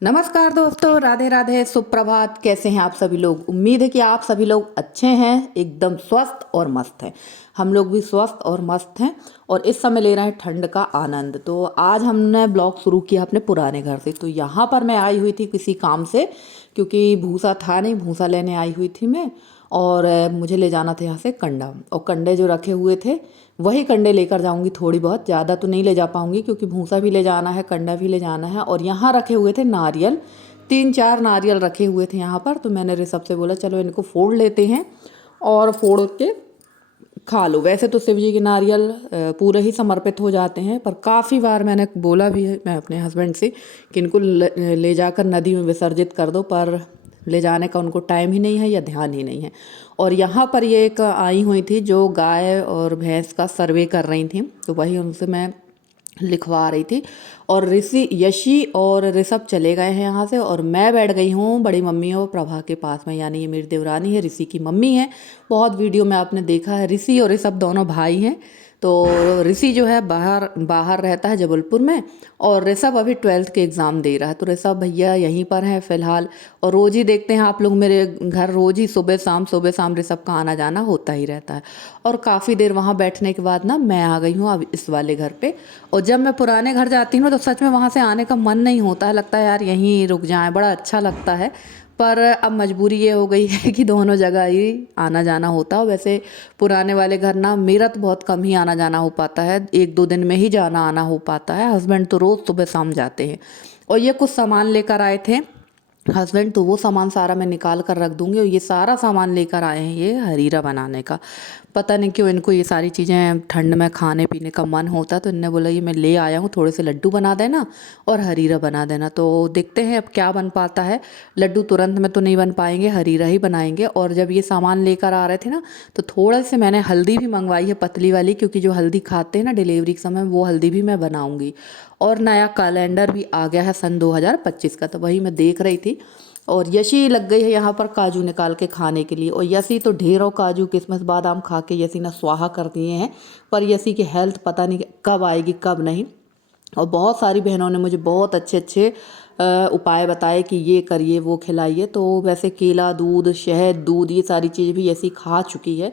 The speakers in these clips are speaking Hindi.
नमस्कार दोस्तों, राधे राधे, सुप्रभात। कैसे हैं आप सभी लोग? उम्मीद है कि आप सभी लोग अच्छे हैं, एकदम स्वस्थ और मस्त हैं। हम लोग भी स्वस्थ और मस्त हैं और इस समय ले रहे हैं ठंड का आनंद। तो आज हमने ब्लॉग शुरू किया अपने पुराने घर से। तो यहाँ पर मैं आई हुई थी किसी काम से, क्योंकि भूसा था नहीं, भूसा लेने आई हुई थी मैं। और मुझे ले जाना था यहाँ से कंडा, और कंडे जो रखे हुए थे वही कंडे लेकर जाऊंगी। थोड़ी बहुत, ज़्यादा तो नहीं ले जा पाऊंगी क्योंकि भूसा भी ले जाना है, कंडा भी ले जाना है। और यहाँ रखे हुए थे नारियल, 3-4 नारियल रखे हुए थे यहाँ पर। तो मैंने ऋषभ से बोला चलो इनको फोड़ लेते हैं और फोड़ के खा लो। वैसे तो शिव जी के नारियल पूरे ही समर्पित हो जाते हैं, पर काफ़ी बार मैंने बोला भी है मैं अपने हस्बैंड से कि इनको ले जाकर नदी में विसर्जित कर दो, पर ले जाने का उनको टाइम ही नहीं है या ध्यान ही नहीं है। और यहाँ पर ये एक आई हुई थी जो गाय और भैंस का सर्वे कर रही थी, तो वही उनसे मैं लिखवा रही थी। और ऋषि, यशी और ऋषभ चले गए हैं यहाँ से, और मैं बैठ गई हूँ बड़ी मम्मी और प्रभा के पास में। यानी ये मेरी देवरानी है, ऋषि की मम्मी है। बहुत वीडियो में आपने देखा है, ऋषि और ऋषभ दोनों भाई हैं। तो ऋषि जो है बाहर बाहर रहता है जबलपुर में, और ऋषभ अभी 12th के एग्ज़ाम दे रहा है। तो ऋषभ भैया यहीं पर हैं फ़िलहाल। और रोज़ ही देखते हैं आप लोग मेरे घर, रोज़ ही सुबह शाम ऋषभ का आना जाना होता ही रहता है। और काफ़ी देर वहाँ बैठने के बाद ना मैं आ गई हूँ अब इस वाले घर पे। और जब मैं पुराने घर जाती हूँ तो सच में वहाँ से आने का मन नहीं होता है, लगता है यार यहीं रुक जाएं, बड़ा अच्छा लगता है। पर अब मजबूरी ये हो गई है कि दोनों जगह ही आना जाना होता है। वैसे पुराने वाले घर ना मेरा तो बहुत कम ही आना जाना हो पाता है, 1-2 दिन में ही जाना आना हो पाता है। हस्बैंड तो रोज़ सुबह शाम जाते हैं। और ये कुछ सामान लेकर आए थे हस्बैंड, तो वो सामान सारा मैं निकाल कर रख दूंगी। और ये सारा सामान लेकर आए हैं ये हरीरा बनाने का। पता नहीं क्यों इनको ये सारी चीज़ें ठंड में खाने पीने का मन होता है, तो इनने बोला ये मैं ले आया हूँ, थोड़े से लड्डू बना देना और हरीरा बना देना। तो देखते हैं अब क्या बन पाता है। लड्डू तुरंत में तो नहीं बन पाएंगे, हरीरा ही बनाएंगे। और जब ये सामान लेकर आ रहे थे ना, तो थोड़ा से मैंने हल्दी भी मंगवाई है, पतली वाली, क्योंकि जो हल्दी खाते हैं ना डिलीवरी के समय, वो हल्दी भी मैं बनाऊंगी। और नया कैलेंडर भी आ गया है सन 2025 का, तो वही मैं देख रही थी। और यशी लग गई है यहाँ पर काजू निकाल के खाने के लिए। और यसी तो ढेरों काजू किशमिश बादाम खा के यसी ने स्वाहा कर दिए हैं। पर यसी की हेल्थ पता नहीं कब आएगी कब नहीं। और बहुत सारी बहनों ने मुझे बहुत अच्छे अच्छे उपाय बताए कि ये करिए वो खिलाइए। तो वैसे केला, दूध, शहद, दूध, ये सारी चीज़ भी ऐसी खा चुकी है,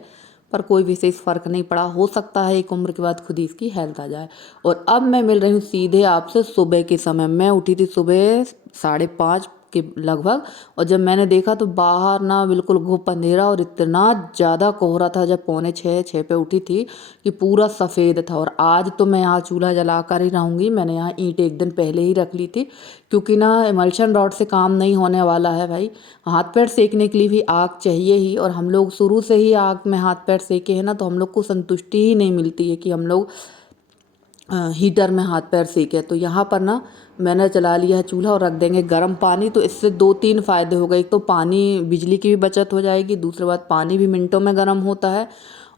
पर कोई विशेष फ़र्क नहीं पड़ा। हो सकता है एक उम्र के बाद खुद ही इसकी हेल्थ आ जाए। और अब मैं मिल रही हूँ सीधे आपसे सुबह के समय। मैं उठी थी सुबह 5:30 के लगभग। और जब मैंने देखा तो बाहर ना बिल्कुल घुप अंधेरा, और इतना ज़्यादा कोहरा था जब 5:45-6 पे उठी थी कि पूरा सफ़ेद था। और आज तो मैं यहाँ चूल्हा जला कर ही रहूँगी। मैंने यहाँ ईंट एक दिन पहले ही रख ली थी, क्योंकि ना इमल्शन रॉड से काम नहीं होने वाला है भाई। हाथ पैर सेकने के लिए भी आग चाहिए ही, और हम लोग शुरू से ही आग में हाथ पैर सेके हैं ना, तो हम लोग को संतुष्टि ही नहीं मिलती है कि हम लोग हीटर में हाथ पैर सेके। तो यहाँ पर ना मैंने चला लिया है चूल्हा, और रख देंगे गर्म पानी। तो इससे 2-3 फ़ायदे हो गए। एक तो पानी, बिजली की भी बचत हो जाएगी, दूसरी बात पानी भी मिनटों में गर्म होता है,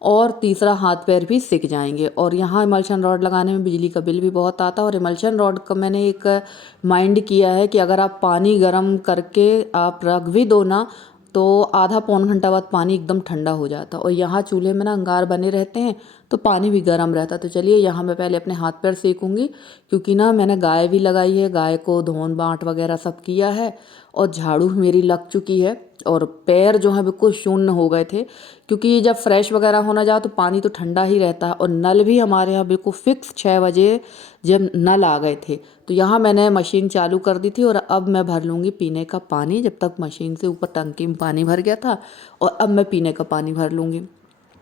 और तीसरा हाथ पैर भी सिक जाएंगे। और यहाँ इमल्शन रॉड लगाने में बिजली का बिल भी बहुत आता है। और इमल्शन रॉड का मैंने एक माइंड किया है कि अगर आप पानी गर्म करके आप रख भी दो ना, तो आधा पौन घंटा बाद पानी एकदम ठंडा हो जाता। और यहाँ चूल्हे में ना अंगार बने रहते हैं, तो पानी भी गर्म रहता। तो चलिए यहाँ मैं पहले अपने हाथ पैर सेकूंगी, क्योंकि ना मैंने गाय भी लगाई है, गाय को धोन बाँट वगैरह सब किया है। और झाड़ू भी मेरी लग चुकी है। और पैर जो है बिल्कुल शून्य हो गए थे, क्योंकि जब फ्रेश वगैरह होना जाओ तो पानी तो ठंडा ही रहता है। और नल भी हमारे यहाँ बिल्कुल फिक्स 6 बजे जब नल आ गए थे, तो यहाँ मैंने मशीन चालू कर दी थी। और अब मैं भर लूँगी पीने का पानी, जब तक मशीन से ऊपर टंकी में पानी भर गया था, और अब मैं पीने का पानी भर लूँगी।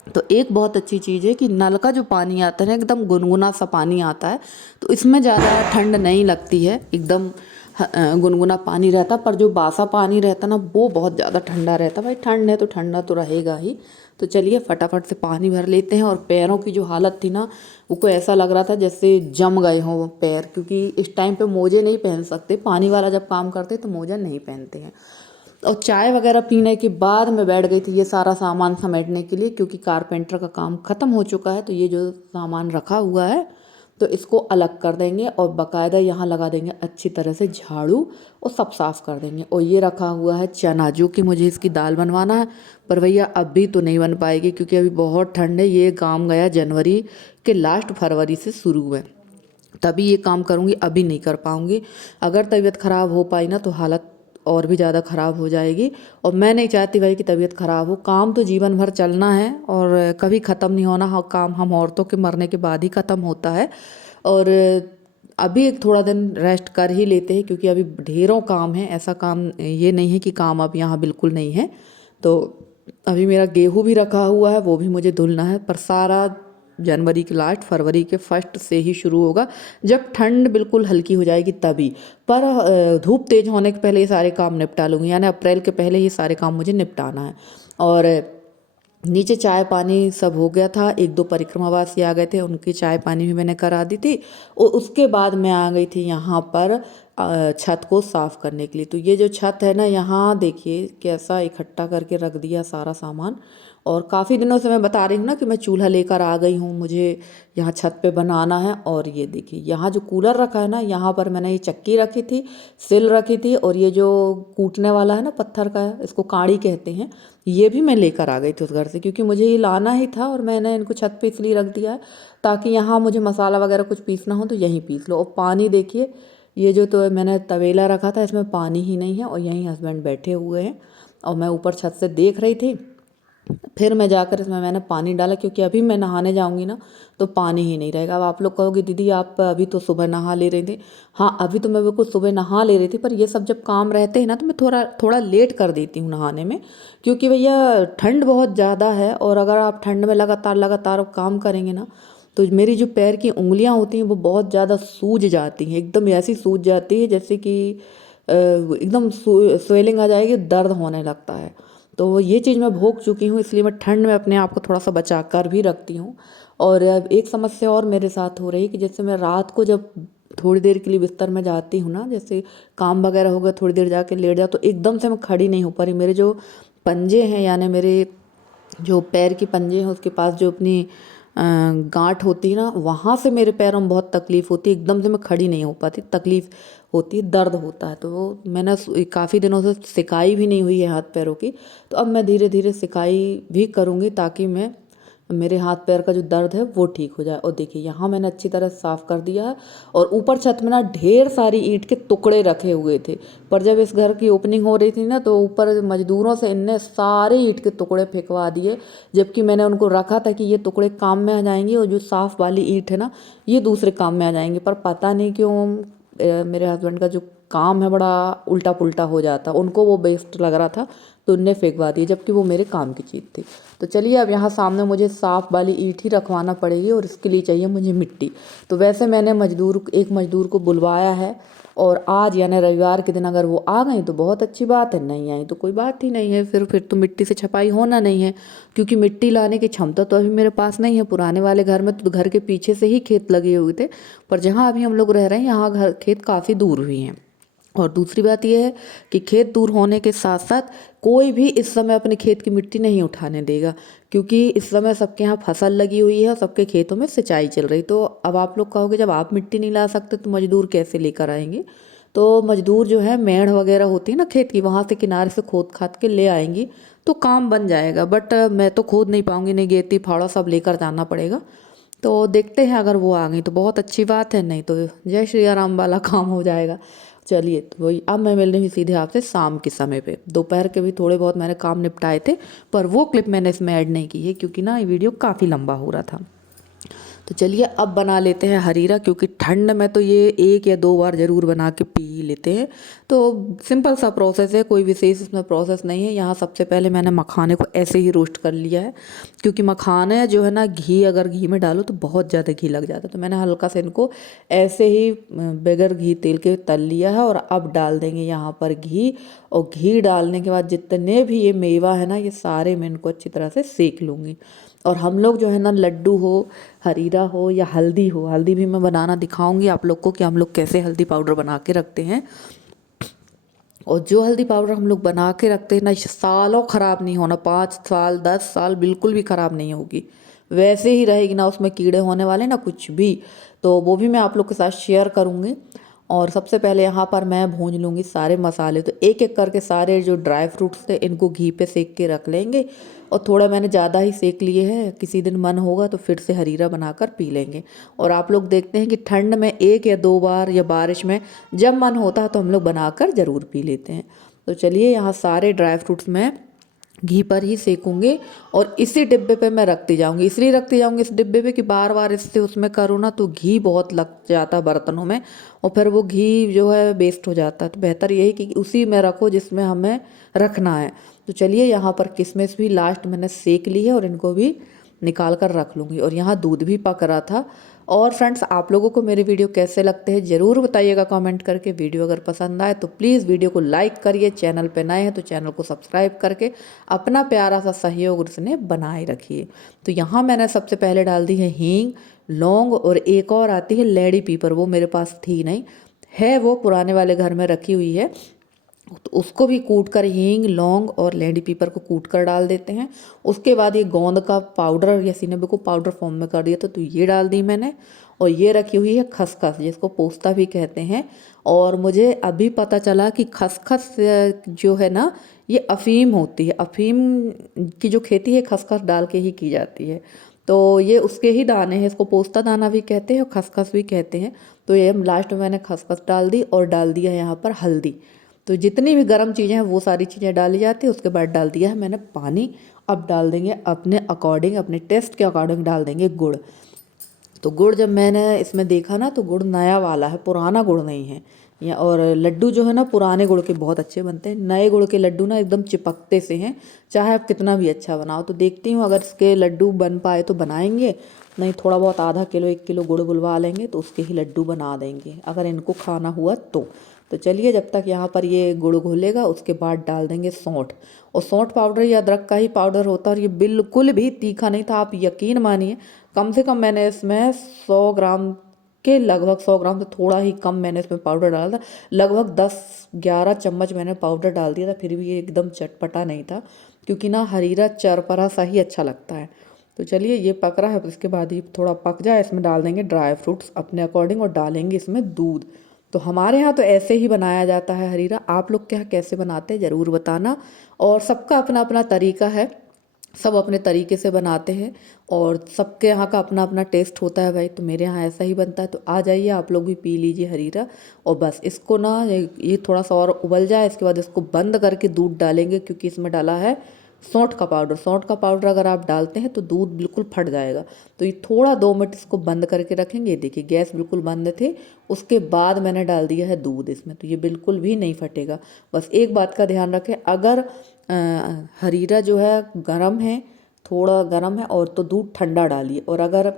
तो एक बहुत अच्छी चीज़ है कि नल का जो पानी आता है ना, एकदम गुनगुना सा पानी आता है, तो इसमें ज़्यादा ठंड नहीं लगती है, एकदम गुनगुना पानी रहता। पर जो बासा पानी रहता ना, वो बहुत ज़्यादा ठंडा रहता। भाई ठंड है तो ठंडा तो रहेगा ही। तो चलिए फटाफट से पानी भर लेते हैं। और पैरों की जो हालत थी ना, वो को ऐसा लग रहा था जैसे जम गए हों पैर, क्योंकि इस टाइम पे मोजे नहीं पहन सकते। पानी वाला जब काम करते तो मोजा नहीं पहनते हैं। और चाय वगैरह पीने के बाद मैं बैठ गई थी ये सारा सामान समेटने के लिए, क्योंकि कारपेंटर का काम ख़त्म हो चुका है। तो ये जो सामान रखा हुआ है, तो इसको अलग कर देंगे, और बाकायदा यहाँ लगा देंगे अच्छी तरह से झाड़ू, और सब साफ़ कर देंगे। और ये रखा हुआ है चना, जो कि मुझे इसकी दाल बनवाना है, पर भैया अभी तो नहीं बन पाएगी, क्योंकि अभी बहुत ठंड है। ये काम गया जनवरी के लास्ट, फरवरी से शुरू है। तभी ये काम करूँगी, अभी नहीं कर पाऊँगी। अगर तबीयत ख़राब हो पाई ना तो हालत और भी ज़्यादा ख़राब हो जाएगी, और मैं नहीं चाहती भाई कि तबीयत ख़राब हो। काम तो जीवन भर चलना है और कभी ख़त्म नहीं होना। हाँ, काम हम औरतों के मरने के बाद ही ख़त्म होता है। और अभी एक थोड़ा दिन रेस्ट कर ही लेते हैं, क्योंकि अभी ढेरों काम है। ऐसा काम ये नहीं है कि काम अब यहाँ बिल्कुल नहीं है। तो अभी मेरा गेहूँ भी रखा हुआ है, वो भी मुझे धुलना है, पर सारा जनवरी के लास्ट, फरवरी के फर्स्ट से ही शुरू होगा, जब ठंड बिल्कुल हल्की हो जाएगी तभी। पर धूप तेज होने के पहले ये सारे काम निपटा लूँगी, यानी अप्रैल के पहले ये सारे काम मुझे निपटाना है। और नीचे चाय पानी सब हो गया था, एक दो परिक्रमावासी आ गए थे, उनकी चाय पानी भी मैंने करा दी थी। और उसके बाद मैं आ गई थी यहाँ पर छत को साफ़ करने के लिए। तो ये जो छत है ना, यहाँ देखिए कैसा इकट्ठा करके रख दिया सारा सामान। और काफ़ी दिनों से मैं बता रही हूँ ना कि मैं चूल्हा लेकर आ गई हूँ, मुझे यहाँ छत पे बनाना है। और ये देखिए यहाँ जो कूलर रखा है ना, यहाँ पर मैंने ये चक्की रखी थी, सिल रखी थी, और ये जो कूटने वाला है ना पत्थर का, इसको काड़ी कहते हैं, ये भी मैं लेकर आ गई थी उस घर से, क्योंकि मुझे ये लाना ही था। और मैंने इनको छत पे इसलिए रख दिया है ताकि यहाँ मुझे मसाला वगैरह कुछ पीसना हो तो यहीं पीस लो। और पानी देखिए, ये जो तो मैंने तवेला रखा था इसमें पानी ही नहीं है, और यहीं हस्बैंड बैठे हुए हैं और मैं ऊपर छत से देख रही थी। फिर मैं जाकर इसमें मैंने पानी डाला, क्योंकि अभी मैं नहाने जाऊंगी ना तो पानी ही नहीं रहेगा। अब आप लोग कहोगे दीदी आप अभी तो सुबह नहा ले रहे थे। हाँ, अभी तो मैं बिल्कुल सुबह नहा ले रही थी, पर ये सब जब काम रहते हैं ना तो मैं थोड़ा थोड़ा लेट कर देती हूँ नहाने में, क्योंकि भैया ठंड बहुत ज़्यादा है। और अगर आप ठंड में लगातार लगातार काम करेंगे ना तो मेरी जो पैर की उंगलियां होती हैं वो बहुत ज़्यादा सूज जाती हैं, एकदम ऐसी सूज जाती है जैसे कि एकदम स्वेलिंग आ जाएगी, दर्द होने लगता है। तो ये चीज़ मैं भोग चुकी हूँ, इसलिए मैं ठंड में अपने आप को थोड़ा सा बचा कर भी रखती हूँ। और अब एक समस्या और मेरे साथ हो रही है कि जैसे मैं रात को जब थोड़ी देर के लिए बिस्तर में जाती हूँ ना, जैसे काम वगैरह हो गया, थोड़ी देर जाके लेट जाओ, तो एकदम से मैं खड़ी नहीं हो पा रही। मेरे जो पंजे हैं, यानी मेरे जो पैर की पंजे हैं उसके पास जो अपनी गांठ होती है ना, वहाँ से मेरे पैरों में बहुत तकलीफ़ होती है, एकदम से मैं खड़ी नहीं हो पाती, तकलीफ़ होती है, दर्द होता है। तो वो मैंने काफ़ी दिनों से सिकाई भी नहीं हुई है हाथ पैरों की। तो अब मैं धीरे धीरे सिकाई भी करूँगी ताकि मैं मेरे हाथ पैर का जो दर्द है वो ठीक हो जाए। और देखिए यहाँ मैंने अच्छी तरह साफ़ कर दिया है। और ऊपर छत में ना ढेर सारी ईंट के टुकड़े रखे हुए थे, पर जब इस घर की ओपनिंग हो रही थी ना तो ऊपर मजदूरों से इनने सारे ईंट के टुकड़े फेंकवा दिए, जबकि मैंने उनको रखा था कि ये टुकड़े काम में आ जाएंगे और जो साफ़ वाली ईंट है ना ये दूसरे काम में आ जाएंगे। पर पता नहीं क्यों मेरे हस्बैंड का जो काम है बड़ा उल्टा पुल्टा हो जाता, उनको वो बेस्ट लग रहा था तो उनने फेंकवा दिए, जबकि वो मेरे काम की चीज़ थी। तो चलिए अब यहाँ सामने मुझे साफ़ वाली ईंट ही रखवाना पड़ेगी, और इसके लिए चाहिए मुझे मिट्टी। तो वैसे मैंने एक मज़दूर को बुलवाया है, और आज यानी रविवार के दिन अगर वो आ गई तो बहुत अच्छी बात है, नहीं आई तो कोई बात ही नहीं है। फिर तो मिट्टी से छपाई होना नहीं है, क्योंकि मिट्टी लाने की क्षमता तो अभी मेरे पास नहीं है। पुराने वाले घर में तो घर के पीछे से ही खेत लगे हुए थे, पर जहाँ अभी हम लोग रह रहे हैं यहाँ घर खेत काफ़ी दूर हुई हैं। और दूसरी बात यह है कि खेत दूर होने के साथ साथ कोई भी इस समय अपने खेत की मिट्टी नहीं उठाने देगा, क्योंकि इस समय सबके यहाँ फसल लगी हुई है और सबके खेतों में सिंचाई चल रही। तो अब आप लोग कहोगे जब आप मिट्टी नहीं ला सकते तो मजदूर कैसे लेकर आएंगे। तो मजदूर जो है मेढ़ वगैरह होती है ना खेत की, वहाँ से किनारे से खोद खाद के ले आएंगी तो काम बन जाएगा। बट मैं तो खोद नहीं पाऊंगी, नहीं गेती फावड़ा सब लेकर जाना पड़ेगा। तो देखते हैं, अगर वो आ गई तो बहुत अच्छी बात है, नहीं तो जय श्री राम वाला काम हो जाएगा। चलिए तो वही अब मैं मिल रही हूँ सीधे आपसे शाम के समय पे। दोपहर के भी थोड़े बहुत मैंने काम निपटाए थे, पर वो क्लिप मैंने इसमें ऐड नहीं की है क्योंकि ना ये वीडियो काफ़ी लंबा हो रहा था। तो चलिए अब बना लेते हैं हरीरा, क्योंकि ठंड में तो ये 1 या 2 बार ज़रूर बना के पी ही लेते हैं। तो सिंपल सा प्रोसेस है, कोई विशेष इसमें प्रोसेस नहीं है। यहाँ सबसे पहले मैंने मखाने को ऐसे ही रोस्ट कर लिया है, क्योंकि मखाने जो है ना अगर घी में डालो तो बहुत ज़्यादा घी लग जाता है। तो मैंने हल्का सा इनको ऐसे ही बगैर घी तेल के तल लिया है। और अब डाल देंगे यहाँ पर घी, और घी डालने के बाद जितने भी ये मेवा है ना ये सारे मैं इनको अच्छी तरह से सेक लूँगी। और हम लोग जो है ना लड्डू हो, हरीरा हो या हल्दी हो, हल्दी भी मैं बनाना दिखाऊंगी आप लोग को कि हम लोग कैसे हल्दी पाउडर बना के रखते हैं। और जो हल्दी पाउडर हम लोग बना के रखते हैं ना सालों ख़राब नहीं होना, 5 साल 10 साल बिल्कुल भी ख़राब नहीं होगी, वैसे ही रहेगी, ना उसमें कीड़े होने वाले ना कुछ भी। तो वो भी मैं आप लोग के साथ शेयर करूँगी। और सबसे पहले यहाँ पर मैं भूंज लूँगी सारे मसाले। तो एक एक करके सारे जो ड्राई फ्रूट्स थे इनको घी पे सेक के रख लेंगे। और थोड़ा मैंने ज़्यादा ही सेक लिए हैं, किसी दिन मन होगा तो फिर से हरीरा बनाकर पी लेंगे। और आप लोग देखते हैं कि ठंड में 1 या 2 बार या बारिश में जब मन होता है तो हम लोग बनाकर ज़रूर पी लेते हैं। तो चलिए यहाँ सारे ड्राई फ्रूट्स में घी पर ही सेकूंगी और इसी डिब्बे पे मैं रखती जाऊंगी। इसलिए रखती जाऊंगी इस डिब्बे पे कि बार बार इससे उसमें करूँ ना तो घी बहुत लग जाता है बर्तनों में, और फिर वो घी जो है वेस्ट हो जाता है। तो बेहतर यही कि उसी में रखो जिसमें हमें रखना है। तो चलिए यहाँ पर किशमिश भी लास्ट मैंने सेक ली है और इनको भी निकाल कर रख लूँगी। और यहाँ दूध भी पक रहा था। और फ्रेंड्स, आप लोगों को मेरे वीडियो कैसे लगते हैं ज़रूर बताइएगा कमेंट करके। वीडियो अगर पसंद आए तो प्लीज़ वीडियो को लाइक करिए, चैनल पे नए हैं तो चैनल को सब्सक्राइब करके अपना प्यारा सा सहयोग उसने बनाए रखिए। तो यहाँ मैंने सबसे पहले डाल दी है हींग, लौंग, और एक और आती है लेडी पीपर, वो मेरे पास थी नहीं, है वो पुराने वाले घर में रखी हुई है। तो उसको भी कूट कर, हींग, लौंग और लेडी पीपर को कूट कर डाल देते हैं। उसके बाद ये गोंद का पाउडर या सिनेबे को पाउडर फॉर्म में कर दिया था तो ये डाल दी मैंने। और ये रखी हुई है खसखस, जिसको पोस्ता भी कहते हैं। और मुझे अभी पता चला कि खसखस जो है ना ये अफीम होती है। अफीम की जो खेती है खसखस डाल के ही की जाती है। तो ये उसके ही दाने हैं, इसको पोस्ता दाना भी कहते हैं और खसखस भी कहते हैं। तो ये लास्ट में मैंने खसखस डाल दी और डाल दिया यहाँ पर हल्दी। तो जितनी भी गर्म चीज़ें हैं वो सारी चीज़ें डाली जाती है। उसके बाद डाल दिया है मैंने पानी। अब डाल देंगे अपने अकॉर्डिंग, अपने टेस्ट के अकॉर्डिंग डाल देंगे गुड़। तो गुड़ जब मैंने इसमें देखा ना तो गुड़ नया वाला है, पुराना गुड़ नहीं है। या और लड्डू जो है ना पुराने गुड़ के बहुत अच्छे बनते हैं, नए गुड़ के लड्डू ना एकदम चिपकते से हैं, चाहे आप कितना भी अच्छा बनाओ। तो देखती हूँ अगर इसके लड्डू बन पाए तो बनाएंगे, नहीं थोड़ा बहुत आधा किलो 1 किलो गुड़ बुलवा लेंगे तो उसके ही लड्डू बना देंगे अगर इनको खाना हुआ तो चलिए जब तक यहाँ पर ये गुड़ घुलेगा उसके बाद डाल देंगे सौंठ। और सौंठ पाउडर या अदरक का ही पाउडर होता है और ये बिल्कुल भी तीखा नहीं था, आप यकीन मानिए। कम से कम मैंने इसमें 100 ग्राम के लगभग, 100 ग्राम से थोड़ा ही कम मैंने इसमें पाउडर डाला था। लगभग 10-11 चम्मच मैंने पाउडर डाल दिया था, फिर भी ये एकदम चटपटा नहीं था, क्योंकि ना हरीरा चरपरा सा ही अच्छा लगता है। तो चलिए ये पक रहा है, इसके बाद ही थोड़ा पक जाए इसमें डाल देंगे ड्राई फ्रूट्स अपने अकॉर्डिंग और डालेंगे इसमें दूध। तो हमारे यहाँ तो ऐसे ही बनाया जाता है हरीरा। आप लोग क्या कैसे बनाते हैं ज़रूर बताना। और सबका अपना अपना तरीका है, सब अपने तरीके से बनाते हैं और सबके यहाँ का अपना अपना टेस्ट होता है भाई। तो मेरे यहाँ ऐसा ही बनता है। तो आ जाइए आप लोग भी पी लीजिए हरीरा। और बस इसको ना ये थोड़ा सा और उबल जाए, इसके बाद इसको बंद करके दूध डालेंगे, क्योंकि इसमें डाला है सौंठ का पाउडर। सौंठ का पाउडर अगर आप डालते हैं तो दूध बिल्कुल फट जाएगा। तो ये थोड़ा 2 मिनट इसको बंद करके रखेंगे। देखिए गैस बिल्कुल बंद थे, उसके बाद मैंने डाल दिया है दूध इसमें, तो ये बिल्कुल भी नहीं फटेगा। बस एक बात का ध्यान रखें, अगर हरीरा जो है गर्म है, थोड़ा गर्म है और तो दूध ठंडा डालिए, और अगर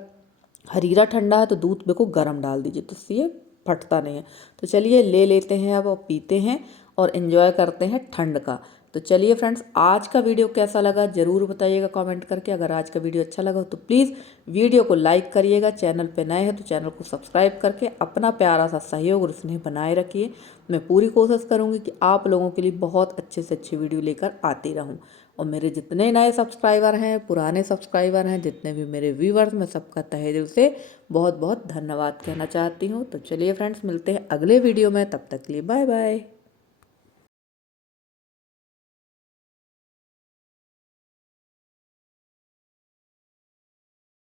हरीरा ठंडा है तो दूध बिल्कुल गर्म डाल दीजिए, तो इससे ये फटता नहीं है। तो चलिए ले लेते हैं अब और पीते हैं और एंजॉय करते हैं ठंड का। तो चलिए फ्रेंड्स, आज का वीडियो कैसा लगा ज़रूर बताइएगा कमेंट करके। अगर आज का वीडियो अच्छा लगा तो प्लीज़ वीडियो को लाइक करिएगा, चैनल पे नए हैं तो चैनल को सब्सक्राइब करके अपना प्यारा सा सहयोग और स्नेह बनाए रखिए। मैं पूरी कोशिश करूँगी कि आप लोगों के लिए बहुत अच्छे से अच्छी वीडियो लेकर आती रहूँ। और मेरे जितने नए सब्सक्राइबर हैं, पुराने सब्सक्राइबर हैं, जितने भी मेरे व्यूवर्स, मैं सबका तहे दिल से बहुत बहुत धन्यवाद कहना चाहती हूँ। तो चलिए फ्रेंड्स, मिलते हैं अगले वीडियो में, तब तक के लिए बाय बाय।